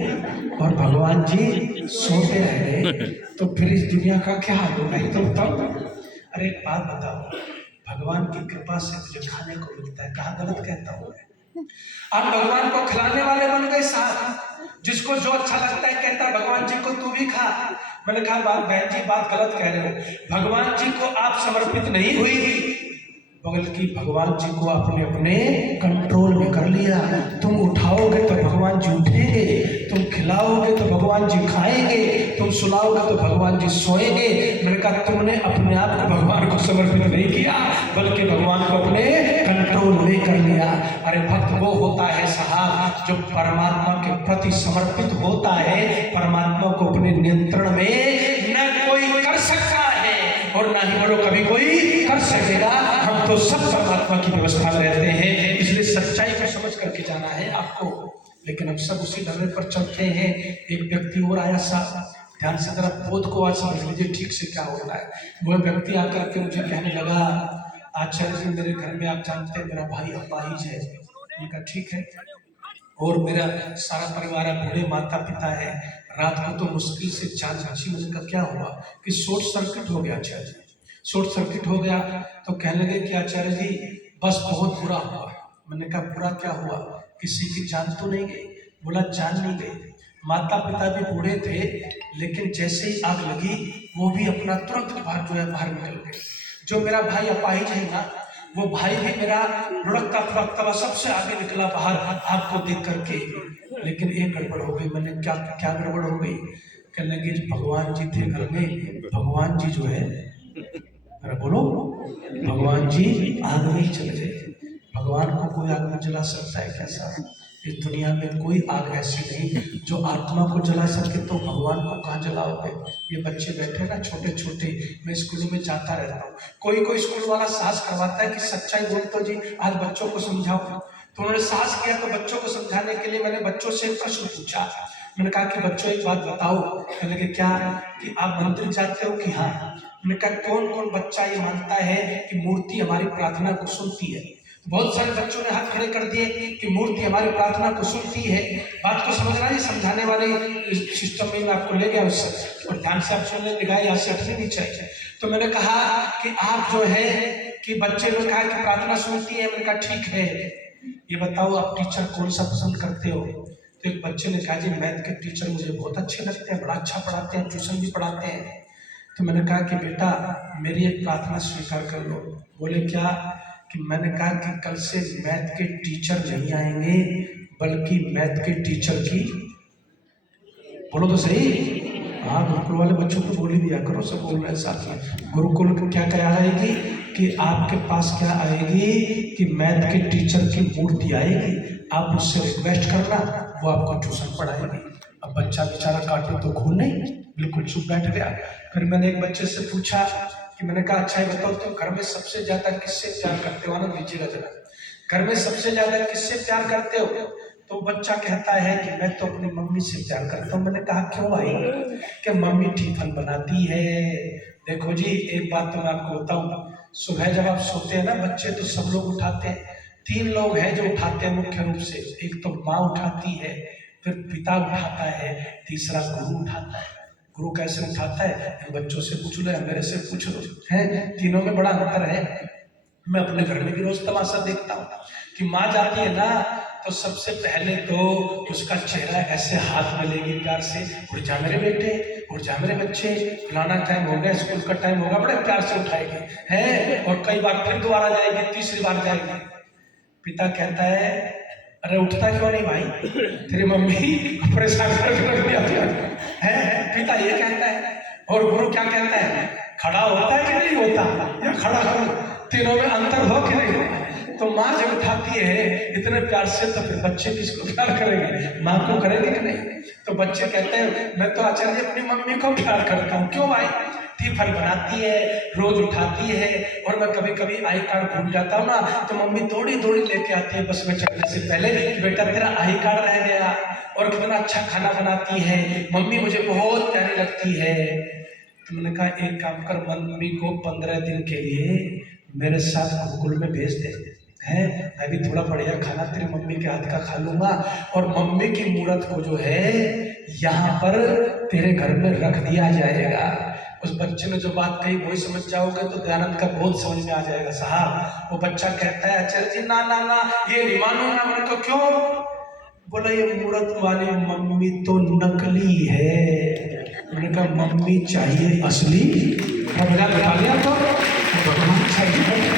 और भगवान जी सोते रह गए तो फिर इस दुनिया का क्या हाल होगा तो बताओ। अरे एक बात बताओ, भगवान की कृपा से मुझे खाने को मिलता है, कहाँ गलत कहता हूँ मैं? आप भगवान को खिलाने वाले बन गए साहब, जिसको जो अच्छा लगता है कहता भगवान जी को तू भी खा। मैंने कहा बात बहन जी बात गलत कह रहे हो, भगवान जी को आप समर्पित नहीं हुई बल्कि भगवान जी को आपने अपने कंट्रोल में कर लिया। तुम उठाओगे तो भगवान जी उठेंगे, तुम खिलाओगे तो भगवान जी खाएंगे, तुम सुलाओगे तो भगवान जी सोएंगे। मैंने कहा तुमने अपने आप को भगवान को समर्पित नहीं किया बल्कि भगवान को अपने कंट्रोल कंट्रोल में कर लिया। अरे भक्त वो होता है साहब जो परमात्मा के प्रति समर्पित होता है, परमात्मा को अपने नियंत्रण में न कोई कर सकता है और ना ही बोलो कभी कोई कर सकेगा। हम तो सब परमात्मा की व्यवस्था में रहते हैं, इसलिए सच्चाई को समझ करके जाना है आपको। लेकिन हम सब उसी ढर्रे पर चलते हैं। एक व्यक्ति और आया साहब, ध्यान से जरा बोध को आज समझ लीजिए ठीक से क्या होता है। वो व्यक्ति आकर के मुझे कहने लगा, आचार्य जी मेरे घर में आप जानते हैं मेरा भाई अपाहिज है। मैंने कहा ठीक है, और मेरा सारा परिवार है, बूढ़े माता पिता है, रात को तो मुश्किल से जान बची। मैंने कहा क्या हुआ? कि शॉर्ट सर्किट हो गया आचार्य जी, शॉर्ट सर्किट हो गया। तो कहने लगे कि आचार्य जी बस बहुत बुरा हुआ। मैंने कहा बुरा क्या हुआ? किसी की जान तो नहीं गई? बोला जान नहीं गई, माता पिता भी बूढ़े थे, लेकिन जैसे ही आग लगी वो भी अपना तुरंत बाहर निकल गए। जो मेरा भाई अपाहिज है ना, वो भाई भी मेरा लुढ़कता फुढ़कता सबसे आगे निकला बाहर आपको देख करके। लेकिन एक गड़बड़ हो गई। मैंने क्या क्या गड़बड़ हो गई? कहने लगे भगवान जी थे घर में, भगवान जी जो है, अरे बोलो, भगवान जी आग में ही चले गए। भगवान को कोई आग में जला सकता है क्या साहब? इस दुनिया में कोई आग ऐसी नहीं जो आत्मा को जला सके, तो भगवान को कहाँ जलाओगे? ये बच्चे बैठे ना छोटे छोटे, मैं स्कूलों में जाता रहता हूँ, कोई कोई स्कूल वाला साहस करवाता है कि सच्चाई बोल तो जी आज बच्चों को समझाओ। तो उन्होंने साहस किया, तो बच्चों को समझाने के लिए मैंने बच्चों से एक प्रश्न पूछा। मैंने कहा कि बच्चों एक बात बताओ। कहने लगे क्या? कि आप मंदिर जाते हो? कि हाँ। मैंने कहा कौन कौन बच्चा ये मानता है कि मूर्ति हमारी प्रार्थना को सुनती है? बहुत सारे बच्चों ने हाथ खड़े कर दिए कि मूर्ति हमारी प्रार्थना को सुनती है। बात को समझना है, समझाने वाले सिस्टम में मैं आपको ले गया उससे, और ध्यान से आप सुनने निगाह यहाँ से हटनी नहीं चाहिए। तो मैंने कहा कि आप जो है कि बच्चे ने कहा कि प्रार्थना सुनती है। मैंने कहा ठीक है, ये बताओ आप टीचर कौन सा पसंद करते हो? तो एक बच्चे ने कहा जी मैथ के टीचर मुझे बहुत अच्छे लगते हैं, बड़ा अच्छा पढ़ाते हैं, ट्यूशन भी पढ़ाते हैं। तो मैंने कहा कि बेटा मेरी एक प्रार्थना स्वीकार कर लो। बोले क्या? कि मैंने कहा कि कल से मैथ के टीचर नहीं आएंगे, बल्कि मैथ के टीचर की, बोलो तो सही, हाँ गुरुकुल वाले बच्चों को बोल ही दिया करो, सब बोल रहे हैं साथ में। गुरुकुल क्या क्या आएगी? कि आपके पास क्या आएगी? कि मैथ के टीचर की मूर्ति आएगी, आप उससे रिक्वेस्ट करना, वो आपको ट्यूशन पढ़ाएगी। अब बच्चा बेचारा काटे तो खून नहीं, बिल्कुल चुप बैठ गया। फिर मैंने एक बच्चे से पूछा कि मैंने कहा अच्छा बताओ तुम घर में सबसे ज्यादा किससे प्यार करते हो? आनंद लीजिएगा जरा, घर में सबसे ज्यादा किससे प्यार करते हो? तो बच्चा कहता है कि मैं तो अपनी मम्मी से प्यार करता हूँ। मैंने कहा क्यों भाई? कि मम्मी टिफिन बनाती है। देखो जी एक बात तो मैं आपको बताऊँ, सुबह जब आप सोते हैं ना बच्चे, तो सब लोग उठाते हैं। 3 लोग हैं जो उठाते हैं मुख्य रूप से, एक तो माँ उठाती है, फिर पिता उठाता है, तीसरा गुरु उठाता है। गुरु कैसे उठाता है? बच्चों से पूछ लो या मेरे से पूछ लो, है तीनों में बड़ा अंतर है। मैं अपने घर में भी रोज तमाशा देखता हूँ कि माँ जाती है ना, तो सबसे पहले तो उसका चेहरा ऐसे हाथ में लेगी प्यार से, उठ जा मेरे बेटे, उठ जा मेरे बच्चे, फलाना टाइम हो गया, स्कूल का टाइम होगा, बड़े प्यार से उठाएगी है। और कई बार फिर दोबारा जाएगी, तीसरी बार जाएगी। पिता कहता है अरे उठता क्यों नहीं भाई, तेरी मम्मी परेशान करके रख दिया है। पिता ये कहता है। और गुरु क्या कहता है? खड़ा होता है कि नहीं होता, या खड़ा हो, तीनों में अंतर हो कि नहीं? तो माँ जब उठाती है इतने प्यार से, तो फिर बच्चे किसको प्यार करेंगे? माँ को करेंगे कि नहीं? तो बच्चे कहते हैं मैं तो आचार्य अपनी मम्मी को प्यार करता हूँ। क्यों भाई? टिफिन बनाती है, रोज उठाती है, और मैं कभी कभी आई कार्ड भूल जाता हूँ ना, तो मम्मी दौड़ी दौड़ी लेके आती है बस में चढ़ने से पहले कि बेटा तेरा आई कार्ड रह गया। और कितना अच्छा खाना बनाती है मम्मी, मुझे बहुत प्यारी लगती है। तो मैंने कहा एक काम कर, मम्मी को 15 दिन के लिए मेरे साथ गुरुकुल में भेज दे, है मैं भी थोड़ा बढ़िया खाना तेरी मम्मी के हाथ का खा लूंगा, और मम्मी की मूर्त को जो है यहाँ पर तेरे घर में रख दिया जाएगा। उस बच्चे ने जो बात कही वही समझ जाओगे तो दयानंद का बहुत समझ में आ जाएगा साहब। वो बच्चा कहता है आचार्य जी ना ना ना ये नहीं मानूंगा। मैंने तो क्यों? बोला ये मूर्त वाली मम्मी तो नकली है। मैंने कहा मम्मी चाहिए असली, बता लिया तो भगवान चाहिए,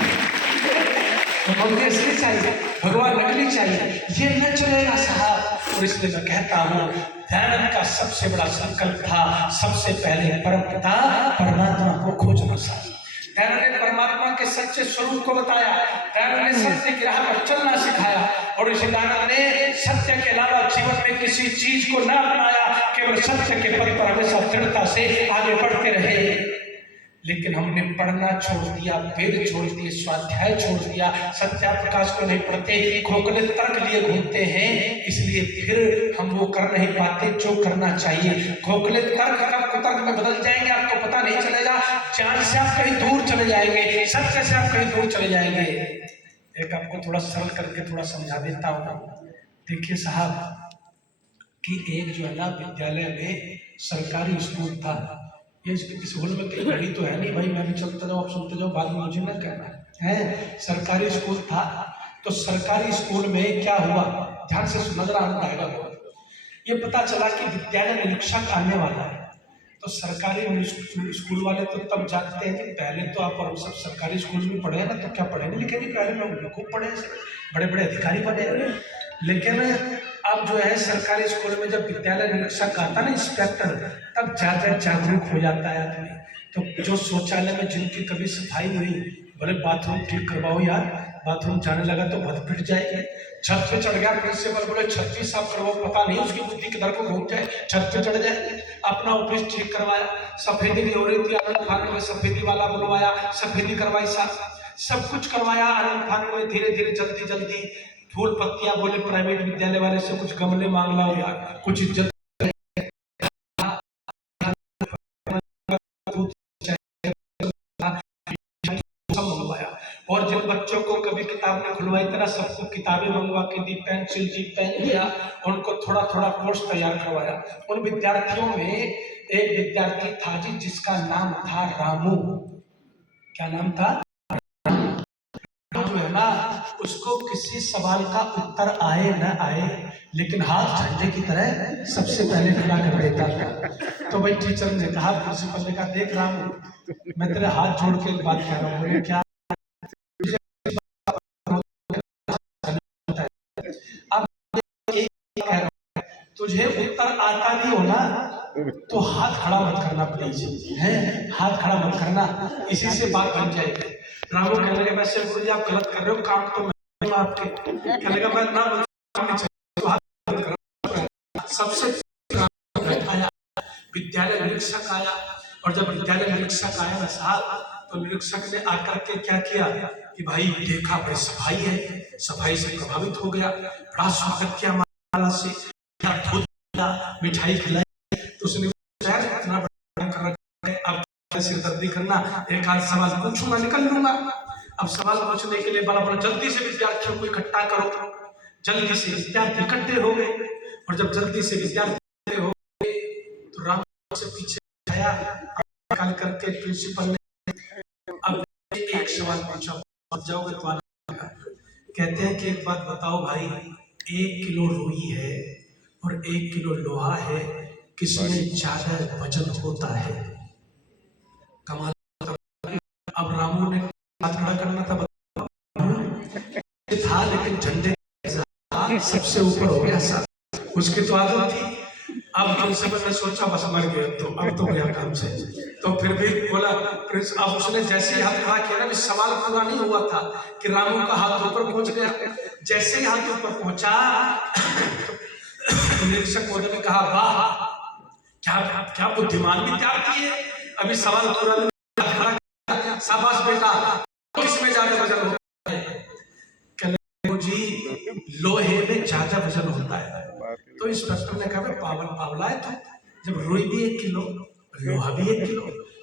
तो मम्मी असली चाहिए, भगवान नकली चाहिए, ये न चलेगा साहब। और इसलिए मैं कहता हूँ दयानंद का सबसे बड़ा संकल्प था सबसे पहले परम पिता परमात्मा को खोजना साहब। दयानंद ने परमात्मा के सच्चे स्वरूप को बताया, दयानंद ने सत्य की राह पर चलना सिखाया और ऋषि दयानंद ने सत्य के अलावा जीवन में किसी चीज को न अपनाया, केवल सत्य के पथ पर हमेशा दृढ़ता से आगे बढ़ते रहे। लेकिन हमने पढ़ना छोड़ दिया, वेद छोड़ दिए, स्वाध्याय छोड़ दिया, सत्या प्रकाश को नहीं पढ़ते, खोखले तर्क लिए घूमते हैं, इसलिए फिर हम वो कर नहीं पाते जो करना चाहिए। खोखले तर्क कब कुतर्क में बदल जाएंगे आपको पता नहीं चलेगा, ज्ञान से आप कहीं दूर चले जाएंगे, सत्य से आप कहीं दूर चले जाएंगे। एक आपको थोड़ा सरल करके थोड़ा समझा देता हूँ। देखिए साहब कि एक जो है ना विद्यालय में सरकारी स्कूल था, ये स्कूल में कहीं घड़ी तो है नहीं भाई, मैं भी चलता जाऊँ आप सुनते जाओ, बाद में मुझे ना कहना है। सरकारी स्कूल था, तो सरकारी स्कूल में क्या हुआ, ध्यान से नजर आनंद आएगा। ये पता चला कि विद्यालय निरीक्षक आने वाला है। तो सरकारी स्कूल वाले तो तब जानते हैं कि पहले तो आप और हम सब सरकारी स्कूल में पढ़े हैं ना, तो क्या पढ़े नहीं, लेकिन पहले लोग खूब पढ़े, बड़े बड़े अधिकारी बने। लेकिन अब जो है सरकारी स्कूल में जब विद्यालय निरीक्षक आता ना, इंस्पेक्टर, तब ज्यादा जागरूक हो जाता है आदमी। तो जो शौचालय में जिनकी कभी सफाई हुई, बोले बाथरूम ठीक करवाओ यार, बाथरूम जाने लगा तो भद पिट जाएगी। छत पे चढ़ गया प्रिंसिपल, बोले छत भी साफ करवाओ, पता नहीं उसकी बुद्धि किधर को घूम जाए, छत पे चढ़ जाए। अपना ऑफिस ठीक करवाया, सफेदी नहीं हो रही थी, आनंद फानन में सफेदी वाला बुलवाया, सफेदी करवाई, सब कुछ करवाया। आनंद फानन में धीरे धीरे जल्दी जल्दी फूल पत्तियां, बोले प्राइवेट विद्यालय वाले से कुछ गमले मांग लाओ यार, कुछ इज्जत। और जिन बच्चों को कभी किताब ने खुलवाई तरह सबको किताबें मंगवा के दी, पेंसिल जी पेन दिया, उनको थोड़ा थोड़ा कोर्स तैयार करवाया। उन विद्यार्थियों में एक विद्यार्थी था जी जिसका नाम था रामू। क्या नाम था? जो है ना, उसको किसी सवाल का उत्तर आए न आए, लेकिन हाथ झंडे की तरह सबसे पहले खड़ा कर देता था। तो भाई टीचर ने कहा, प्रिंसिपल ने कहा, देख रामू मैं तेरे हाथ जोड़ के बात कह रहा हूँ। बोले क्या? अब कह रहा हूँ, तुझे उत्तर आता नहीं हो ना तो हाथ खड़ा मत करना प्लीज, है हाथ खड़ा मत करना, इसी से बात बन जाएगी। रामू कहने लगे, वैसे गुरु जी आप गलत कर रहे हो, काम तो मैं आपके। कहने लगा मैं ना सबसे आया विद्यालय निरीक्षक आया, और जब विद्यालय निरीक्षक आया ना साहब, तो निरीक्षक ने आकर के क्या किया कि भाई देखा बड़ी सफाई है, सफाई से प्रभावित हो गया, बड़ा स्वागत किया, माला से मिठाई खिलाई। तो उसने इतना बड़ा अब सिरदर्दी करना, एक आध सवाल पूछूंगा निकल लूंगा। अब सवाल पूछने के लिए बड़ा बड़ा जल्दी से विद्यार्थियों को इकट्ठा करो। जल्दी से विद्यार्थी इकट्ठे हो गए, और जब जल्दी से विद्यार्थी हो गए तो राम से पीछे आया, निकाल करके प्रिंसिपल ने अब एक सवाल पूछा, बच जाओगे तो कहते हैं कि एक बात बताओ भाई, 1 किलो रुई है और 1 किलो लोहा है, किसमें ज्यादा वजन होता है? कमाल। अब रामू ने हाथ खड़ा करना था लेकिन झंडे सबसे ऊपर हो गया सर, उसकी तो आदत थी। अब हमसे मैंने सोचा बस मर गया, तो अब तो गया काम से, तो फिर भी बोला प्रिंस। अब उसने जैसे ही हाथ खड़ा किया ना, सवाल पूरा नहीं हुआ था कि रामू का हाथ ऊपर पहुंच गया। जैसे ही हाथ ऊपर पहुंचा निरीक्षक महोदय ने कहा, वाह क्या क्या बुद्धिमान विद्यार्थी है, अभी सवाल पूरा नहीं खड़ा, शाबाश बेटा, किसमें ज्यादा वजन होता है? जी लोहे में ज्यादा वजन होता है। तो इंस्पेक्टर ने कहा, पागल पागला है तो, जब रुई भी 1 किलो लोहा भी 1 किलो,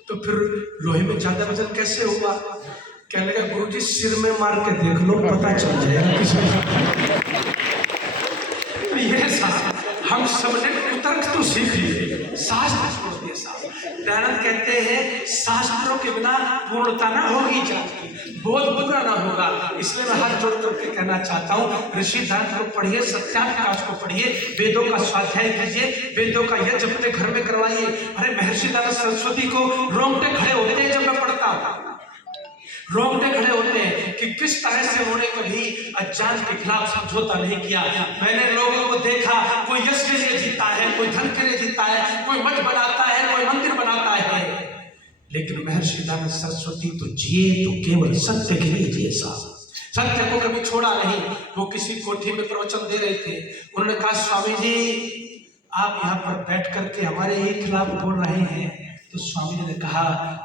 तो फिर लोहे में ज्यादा वजन कैसे हुआ? कहने लगा, गुरुजी सिर में मार के देख लो, पता चल जाएगा किसमें। ये हम सबने कुतर्क तो सीख लिए, शास्त्र छोड़ दिए साहब। दयानंद कहते हैं शास्त्रों के बिना पूर्णता ना होगी, बोध पूरा ना होगा। इसलिए मैं हाथ जोड़ करके कहना चाहता हूँ, ऋषि दयानंद को पढ़िए, सत्याप्रकाश को पढ़िए, वेदों का स्वाध्याय कीजिए, वेदों का यज्ञ अपने घर में करवाइए। अरे महर्षि दयानंद सरस्वती को रोंगटे खड़े होते हैं जब मैं पढ़ता हूँ, रोंगटे खड़े होते हैं कि किस तरह से उन्होंने कभी अज्ञान के खिलाफ समझौता नहीं किया। मैंने लोगों को देखा, कोई यश के लिए जीता है, कोई धन के लिए जीता है, कोई मठ बनाता है, कोई मंदिर बनाता है, लेकिन महर्षि दयानंद सरस्वती तो जिए तो केवल सत्य के लिए जिए साहब, सत्य को कभी छोड़ा नहीं। वो किसी कोठी में प्रवचन दे रहे थे, उन्होंने कहा स्वामी जी आप यहाँ पर बैठ करके हमारे ही खिलाफ बोल रहे हैं। तो स्वामी जी ने कहा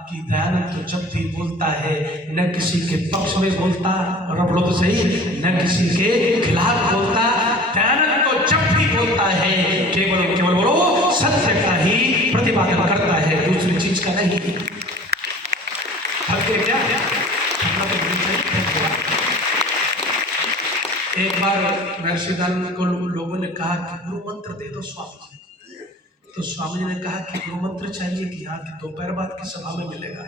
कि दयानंद तो जब भी बोलता है न किसी के पक्ष में बोलता, और अब लोग सही, न किसी के खिलाफ बोलता। दयानंद तो जब भी बोलता है केवल केवल बोलो सत्य का ही प्रतिपादन करता है, दूसरी चीज का नहीं। क्या एक बार महर्षि दयानंद को लोगों ने कहा कि गुरु मंत्र दे दो स्वामी जी। तो स्वामी जी ने कहा कि गुरु मंत्र चाहिए कि यहाँ की दोपहर बाद की सभा में मिलेगा।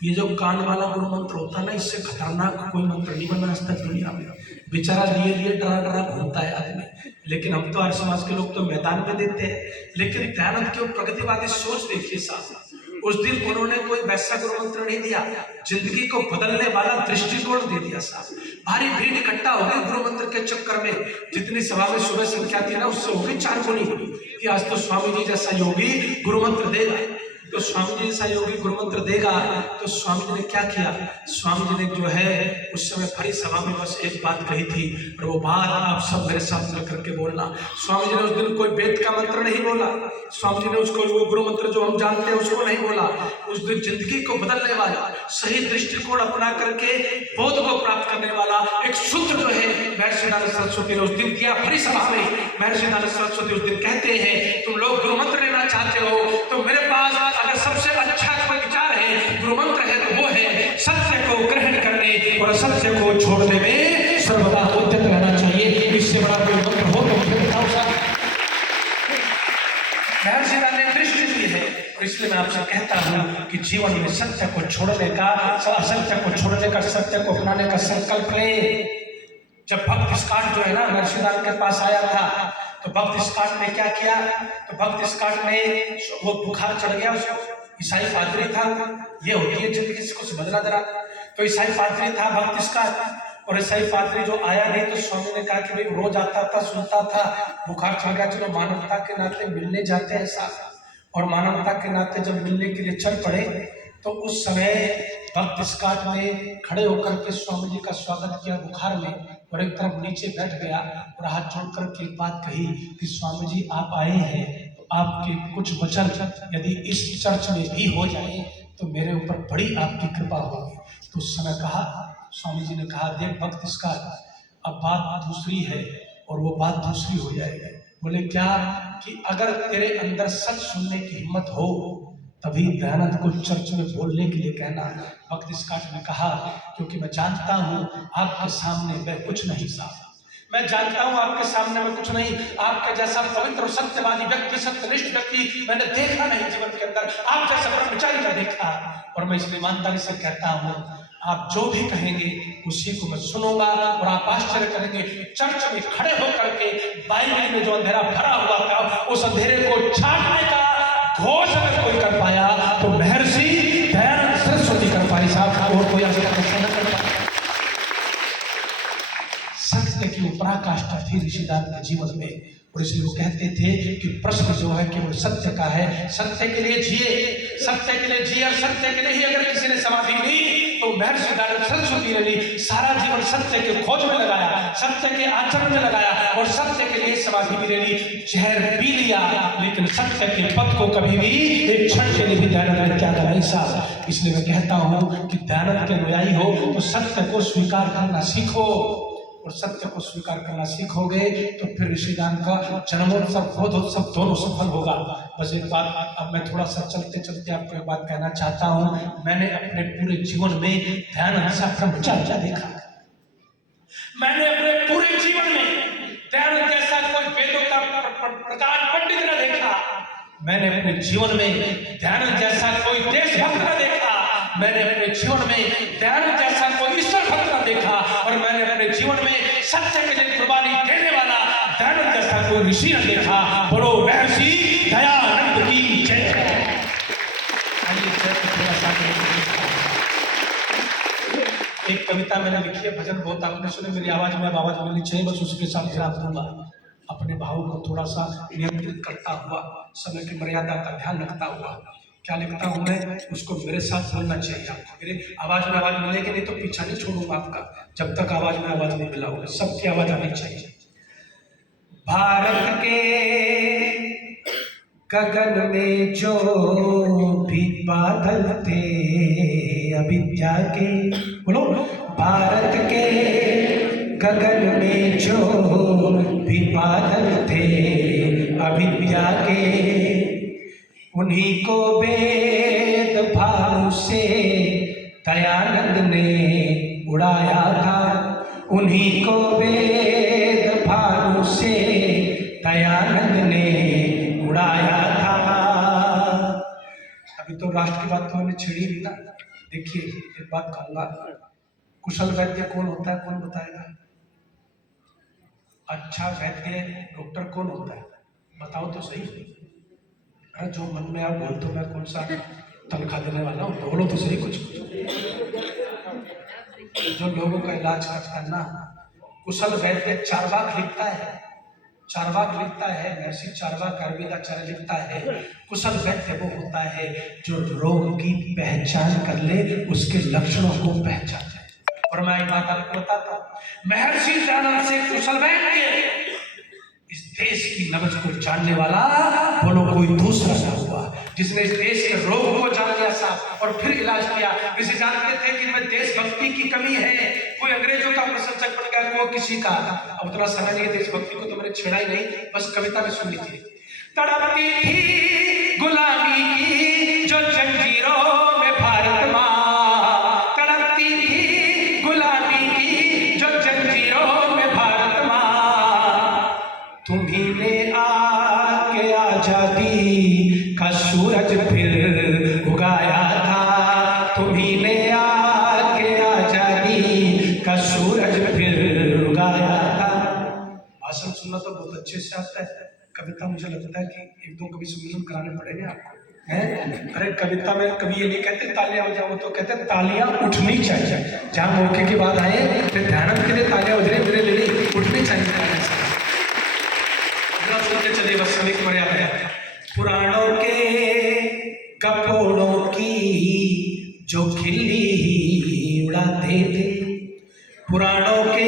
ये जो कान वाला गुरु मंत्र होता है ना, इससे खतरनाक कोई मंत्र नहीं बना आज तक दुनिया में। बेचारा लिए लिए डरा डरा घूमता है आदमी। लेकिन हम तो हर समाज के लोग तो मैदान में देते हैं, लेकिन दयानंद की प्रगतिवादी सोच देखिए साहब। उस दिन उन्होंने कोई वैसा गुरु मंत्र नहीं दिया, जिंदगी को बदलने वाला दृष्टिकोण दे दिया साहब। भारी भीड़ इकट्ठा हो गई गुरु मंत्र के चक्कर में। जितनी सभा में सुबह संख्या थी ना, उससे हो गई 4 गुनी कि आज तो स्वामी जी जैसा योगी गुरु मंत्र देगा। तो स्वामी जी जैसा योगी गुरु मंत्र देगा। तो स्वामी जी ने क्या किया, स्वामी जी ने जो है उस समय भरी सभा में बस एक बात कही थी, और वो बात आप सब मेरे साथ मिल करके बोलना। स्वामी जी ने उस दिन कोई वेद का मंत्र नहीं बोला, स्वामी जी ने उसको वो गुरु मंत्र जो हम जानते हैं उसको नहीं बोला। उस दिन जिंदगी को बदलने वाला, सही दृष्टिकोण अपना करके बोध को प्राप्त करने वाला एक सूत्र जो है महर्षि दयानंद सरस्वती ने उस दिन दिया भरी सभा में। महर्षि दयानंद सरस्वती उस दिन कहते हैं तुम लोग गुरु मंत्र लेना चाहते हो तो मेरे पास अगर सबसे अच्छा कोई विचार है, गुरु मंत्र है, तो वो है सत्य को ग्रहण करने और असत्य को छोड़ने में सर्वदा उद्यत रहना चाहिए। इससे बड़ा कोई मंत्र हो तो मुझे बताओ साहब। महर्षि दयानंद ने दृष्टि दी है, और इसलिए मैं आपसे कहता हूँ कि जीवन में सत्य को छोड़ने का, असत्य को छोड़ने का, सत्य को अपनाने का संकल्प ले। जब भक्त स्काट जो है ना महर्षि दयानंद के पास आया था, तो भक्त स्काट ने क्या किया, तो भक्त स्काट ने वो बुखार चढ़ गया उसको। ईसाई पादरी था, ये होती है जिंदगी से कुछ बदला जरा। तो ईसाई पादरी था भक्त स्काट, और ईसाई पादरी जो आया नहीं, तो स्वामी ने कहा कि भाई रोज आता था, सुनता था, बुखार चढ़ गया, चलो मानवता के नाते मिलने जाते हैं साथ। और मानवता के नाते जब मिलने के लिए चल पड़े, तो उस समय भक्त स्काट ने खड़े होकर के स्वामी जी का स्वागत किया बुखार में, और एक तरफ नीचे बैठ गया और हाथ जोड़ करके एक बात कही कि स्वामी जी आप आए हैं तो आपके कुछ वचन यदि इस चर्च में भी हो जाए तो मेरे ऊपर बड़ी आपकी कृपा होगी। तो उस समय कहा, स्वामी जी ने कहा देख भक्त स्काट, अब बात दूसरी है और वो बात दूसरी हो जाएगी। बोले क्या, कि अगर तेरे अंदर सच सुनने की हिम्मत हो तभी दयानंद को चर्च में बोलने के लिए कहना। भक्त स्काट ने कहा क्योंकि मैं जानता हूँ आपके सामने मैं कुछ नहीं साहब, मैं जानता हूँ आपके सामने मैं कुछ नहीं, आपके जैसा पवित्र और सत्यवादी व्यक्ति, सत्यनिष्ठ व्यक्ति मैंने देखा नहीं जीवन के अंदर, आप जैसा ब्रह्मचारी का देखा। और मैं इसलिए ईमानदारी से कहता हूँ आप जो भी कहेंगे उसी को मैं सुनूंगा, और आप आश्चर्य करेंगे चर्च में खड़े होकर के बाइबल में जो अंधेरा भरा हुआ था उस अंधेरे को छाटने का घोष अगर कोई कर पाया तो महर्षि दयानंद सरस्वती कर पाई साहब, और कोई ऐसा न कर पाया। सत्य की पराकाष्ठा थी ऋषि दयानंद के जीवन में, और इसलिए वो कहते थे कि प्रश्न जो है केवल सत्य का है, सत्य के लिए जिए, सत्य के लिए जिए, और सत्य के लिए ही अगर किसी ने समाधि ली तो महर्षि दयानंद सरस्वती ने भी सारा जीवन सत्य के खोज में लगाया, सत्य के आचरण में लगाया, और सत्य के लिए समाधि भी ले ली, जहर पी लिया, लेकिन सत्य के पथ को कभी भी एक क्षण के लिए भी दयानंद ने त्यागा नहीं साहब। इसलिए मैं कहता हूँ कि दयानंद के अनुयायी हो तो सत्य को स्वीकार करना सीखो, और सत्य को स्वीकार करना सीखोगे तो फिर ऋषि दयानंद का जन्मोत्सव बोधोत्सव दोनों सफल होगा। बस एक बात, अब मैं थोड़ा सा चलते चलते आपको एक बात कहना चाहता हूँ। मैंने अपने पूरे जीवन में दयानंद सा ब्रह्मचार्य देखा, मैंने अपने पूरे जीवन में दयानंद जैसा कोई वेदों का प्रकांड पंडित न देखा, मैंने अपने जीवन में दयानंद जैसा कोई देशभक्त न देखा, मैंने अपने जीवन में दयानंद जैसा कोई ईश्वर भक्त न देखा, और मैंने अपने जीवन में सत्य के लिए कुर्बानी देने वाला दयानंद जैसा कोई ऋषि न देखा। बोलो महर्षि दयानंद की जय। एक कविता मैंने लिखी है, भजन बहुत आपने सुने, मेरी आवाज में अब आवाज मिलनी चाहिए, बस उसके साथ जवाब दूंगा। अपने भाव को थोड़ा सा नियंत्रित करता हुआ, समय की मर्यादा का ध्यान रखता हुआ, क्या लिखता हूं मैं, उसको मेरे साथ बोलना चाहिए आपको। मेरे आवाज में आवाज मिलेगी, नहीं तो पीछा नहीं छोड़ूंगा आपका, जब तक आवाज में आवाज नहीं मिला होगा। सबकी आवाज आनी चाहिए। भारत के गगन में जो भी बादल थे अविद्या के, बोलो, भारत के गगन में जो भी बादल थे अविद्या के, उन्हीं को वेद भानु से दयानंद ने उड़ाया था। उन्हीं को वेद भानु से दयानंद ने उड़ाया था। अभी तो राष्ट्र की बात तो मैंने छेड़ी नहीं ना। देखिए एक बात कहूंगा, कुशल वैद्य कौन होता है, कौन बताएगा? अच्छा वैद्य डॉक्टर कौन होता है, बताओ तो सही। अरे जो मन में आप बोल दो, मैं कौन सा तनख्वाह देने वाला हूँ, बोलो तो सही कुछ। जो लोगों का इलाज करता है ना, कुशल वैद्य चार्वाक लिखता है, चार्वाक लिखता है, महर्षि चार्वाक आयुर्वेदाचार्य लिखता है, कुशल वैद्य वो होता है जो रोग की पहचान कर ले, उसके लक्षणों को पहचान ले। और मैं एक बात आपको बताता हूँ, महर्षि दयानंद से कुशल वैद्य इस देश की नब्ज को जानने वाला बोलो कोई दूसरा ना हुआ, जिसने इस देश के रोग को जान लिया साहब और फिर इलाज किया। इसे जानते थे कि इनमें देशभक्ति की कमी है, कोई अंग्रेजों का प्रशंसक बन गया, कोई किसी का। अब उतना समय नहीं, देशभक्ति को तो मैंने छेड़ा ही नहीं, बस कविता में सुन लीजिए। तड़पती थी गुलामी की जो जंजीरों में भारत माँ, तड़पती थी गुलामी की जो जंजीरों में भारत माँ, तुम्ही ने आके आजादी का सूरज फिर उगाया था। तुम्ही ने आके आजादी का सूरज फिर उगाया था। भाषण सुनना तो बहुत अच्छे से आता है, कविता मुझे लगता है कि एक दो कवि सम्मेलन कराने पड़ेंगे आपको, हैं? अरे कविता में कभी ये नहीं कहते तालियां बजाओ, तो कहते तालियां उठनी चाहिए। जहां मौके की बात आए तो ध्यान के लिए तालियां बज रही, मेरे लिए उठनी चाहिए। सुनते चले बस समय की मर्यादा है। पुराणों के कपोड़ों की जो खिल्ली उड़ाते थे, पुराणों के,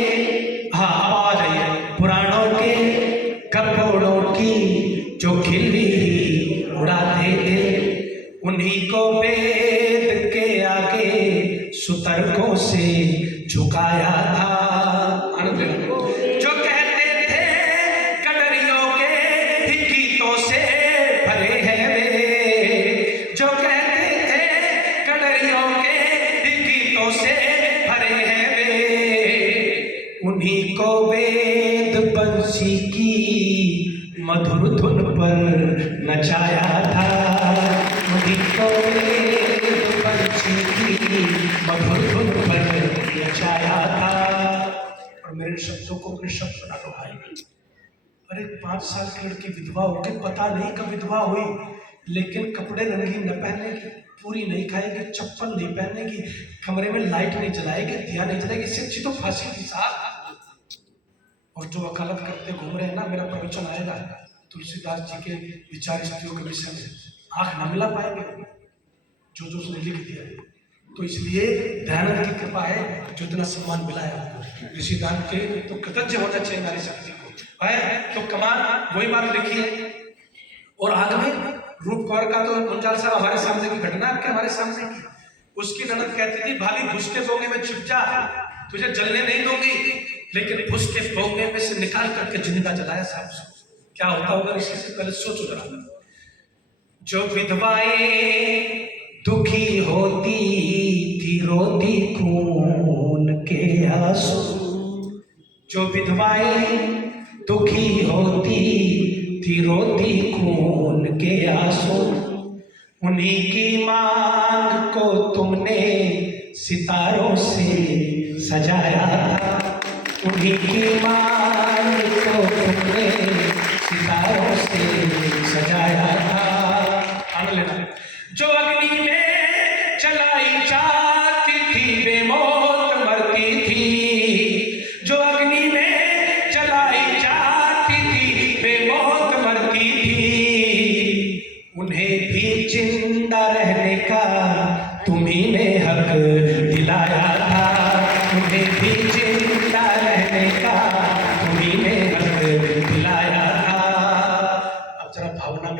हाँ आवाज आई है, पुराणों के कपोड़ों की जो खिल्ली उड़ाते थे, उन्हीं को वेद के आगे सुतर्कों से झुकाया था। आनंद जो कहते थे कटरियों के ही गीतों से भरे हैं वे, जो कहते थे कटरियों के ही गीतों से भरे हैं वे, उन्हीं को वेद बंसी की मधुर धुन पर नचाया था। उन्हीं को वेद बंसी की मधुर धुन पर नचाया था। और मेरे शब्दों को अपने शब्द बना लो भाई। अरे 5 साल की लड़की विधवा हो गई, पता नहीं कब विधवा हुई, लेकिन कपड़े रंगीन न पहनेगी, पूरी नहीं खाएगी, चप्पल नहीं पहनेगी, कमरे में लाइट नहीं जलाएगी, दिया नहीं जलाएगी, इससे अच्छी तो फांसी थी साहब। और जो वकालत करते घूम रहे हैं ना, मेरा प्रवचन आएगा तुलसीदास जी के विचार स्त्रियों के विषय में, आंख न मिला पाएंगे जो उसने लिख दिया। तो इसलिए दयानंद की कृपा है जो इतना सम्मान मिला है आपको, ऋषिदान के तो कृतज्ञ होना चाहिए नारी शक्ति को है। तो कमान वही बात लिखी है। और आगे में रूप कौर का तो मुंजाल साहब हमारे सामने की घटना आपके हमारे सामने की, उसकी ननद कहती थी भाभी घुस के बोगे में छिप जा, तुझे जलने नहीं दूंगी, लेकिन घुस के बोगे में से निकाल करके जिंदा जलाया साहब। क्या होता होगा इसी से पहले सोचो जरा। जो विधवाएं दुखी होती थी रोती खून के आंसू, जो विधवाएं दुखी होती थी रोती खून के आंसू, उन्हीं की मांग को तुमने सितारों से सजाया था। उन्हीं की मांग को तुमने सितारों से सजाया था। जो अग्नि में चलाई जाती थी बेमौत मरती थी, जो अग्नि में चलाई जाती थी बेमौत मरती थी, उन्हें भी जिंदा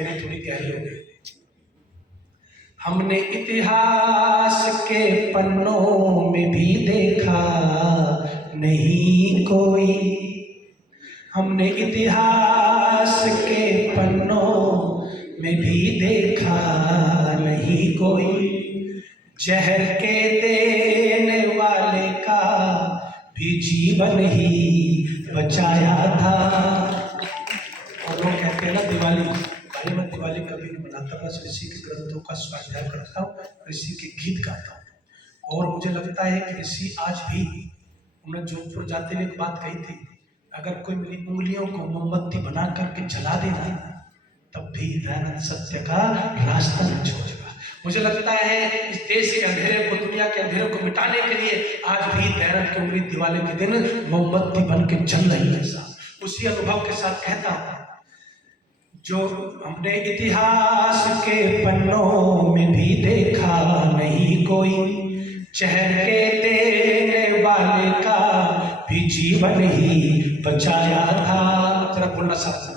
मेरी थोड़ी गहरी हो गई। हमने इतिहास के पन्नों में भी देखा नहीं कोई, हमने इतिहास के पन्नों में भी देखा नहीं कोई, जहर के देने वाले का भी जीवन ही बचाया था। और लोग कहते हैं ना दिवाली, भाई मैं दिवाली कभी नहीं मनाता, बस ऋषि के ग्रंथों का स्वाध्याय करता हूँ, ऋषि के गीत गाता हूँ। और मुझे लगता है कि ऋषि आज भी, उन्होंने जोधपुर जाते हुए एक बात कही थी, अगर कोई मेरी उंगलियों को मोमबत्ती बना करके जला देगा तब भी दयानंद सत्य का रास्ता नहीं छोड़ेगा। मुझे लगता है इस देश के अंधेरे को, दुनिया के अंधेरे को मिटाने के लिए आज भी दयानंद की उंगली दिवाली के दिन मोमबत्ती बन के जल रही है। साहब उसी अनुभव के साथ कहता हूँ, जो हमने इतिहास के पन्नों में भी देखा नहीं कोई, जहर के देने वाले का भी जीवन ही बचाया था। जरा बोलना साथ,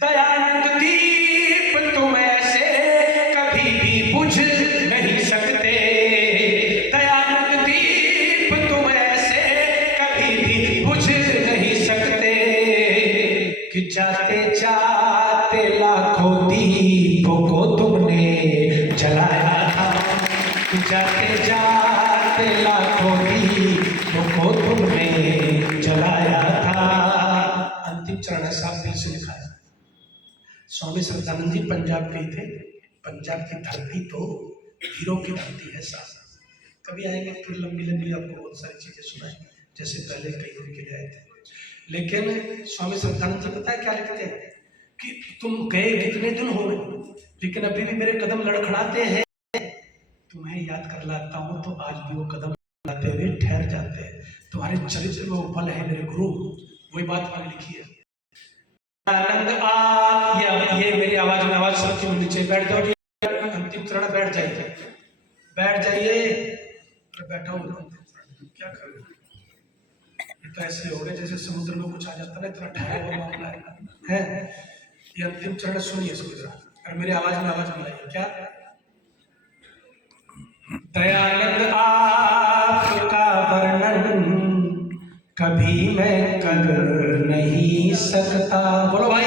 दयानंद दीप तुम ऐसे कभी भी बुझ नहीं सकते, दयानंद दीप तुम ऐसे कभी भी बुझ नहीं सकते, कि जाते जाते लाखों दीपों को तुमने जलाया था, कि जाते जाते लाखों दीपों को तुमने जलाया था। अंतिम चरण है साहब, दिल से लिखा है। स्वामी श्रद्धानंद जी पंजाब के ही थे। पंजाब की धरती तो हीरो की धरती है साहब। कभी आएंगे फिर लंबी लंबी आपको बहुत सारी चीजें सुनाएंगे, जैसे पहले कई दिन के लिए आए थे। लेकिन स्वामी श्रद्धानंद जी पता है क्या लिखते हैं कि तुम गए कितने दिन हो गए, लेकिन अभी भी मेरे कदम लड़खड़ाते हैं, तुम्हें याद कर लाता हूँ तो आज भी वो कदम लड़खड़ाते हुए ठहर जाते हैं। तुम्हारे चरित्र में वो पल है मेरे गुरु, वही बात मैंने लिखी है। आनंद ये मेरी आवाज में आवाज सुन के नीचे बैठ जाओ, अंतिम चरण बैठ जाइए, बैठ जाइए, बैठा हो क्या करोगे, तो ऐसे हो गए जैसे समुद्र में कुछ आ जाता है, इतना ठहरा हुआ मामला है। ये अंतिम चरण सुनिए इसको जरा, और मेरी आवाज में आवाज मिलाइए। क्या दयानंद आपका वर्णन कभी मैं कर नहीं सकता, बोलो भाई,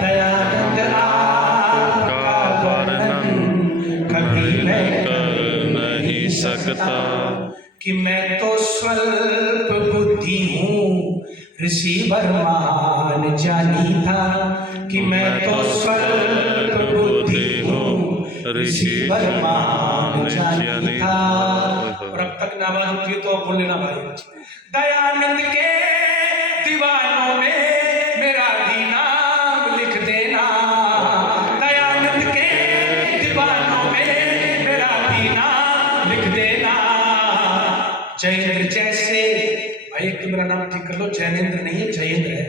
दयानंद आपका वर्णन कभी मैं कर नहीं सकता, कि मैं तो स्वल्प बुद्धि हूँ ऋषि वर्मान जानी था, कि मैं तो स्वल्प बुद्धि हूँ ऋषि वर्मान जानी था। और अब तक आवाज उठी है तो अब बोल लेना भाई, दयानंद के दीवानों में मेरा भी नाम लिख देना, दयानंद के दीवानों में मेरा भी नाम लिख देना। जयेंद्र जैसे, भाई एक तो मेरा नाम ठीक कर लो, जैनेंद्र नहीं है, जयेंद्र है।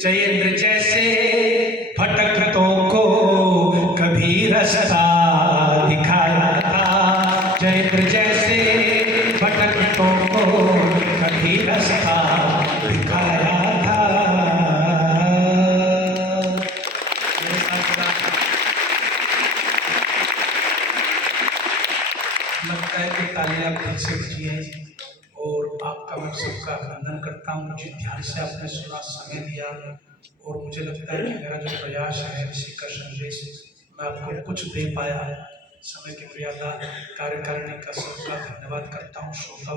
जयेंद्र जैसे भटकतों को कभी रास्ता दिखाया था, जयेंद्र जैसे भटकतों को कभी रास्ता दिखाया था। लगता है कि तालियां आप दिल से बजिए, और आपका मैं सबका अभिनंदन करता हूँ। मुझे ध्यान से आपने सुना, समय दिया, और मुझे लगता है कि मेरा जो प्रयास है ऋषि का संदेश मैं आपको कुछ दे पाया। समय की मर्यादा, कार्यकारिणी का सबका धन्यवाद करता हूँ। श्रोताओं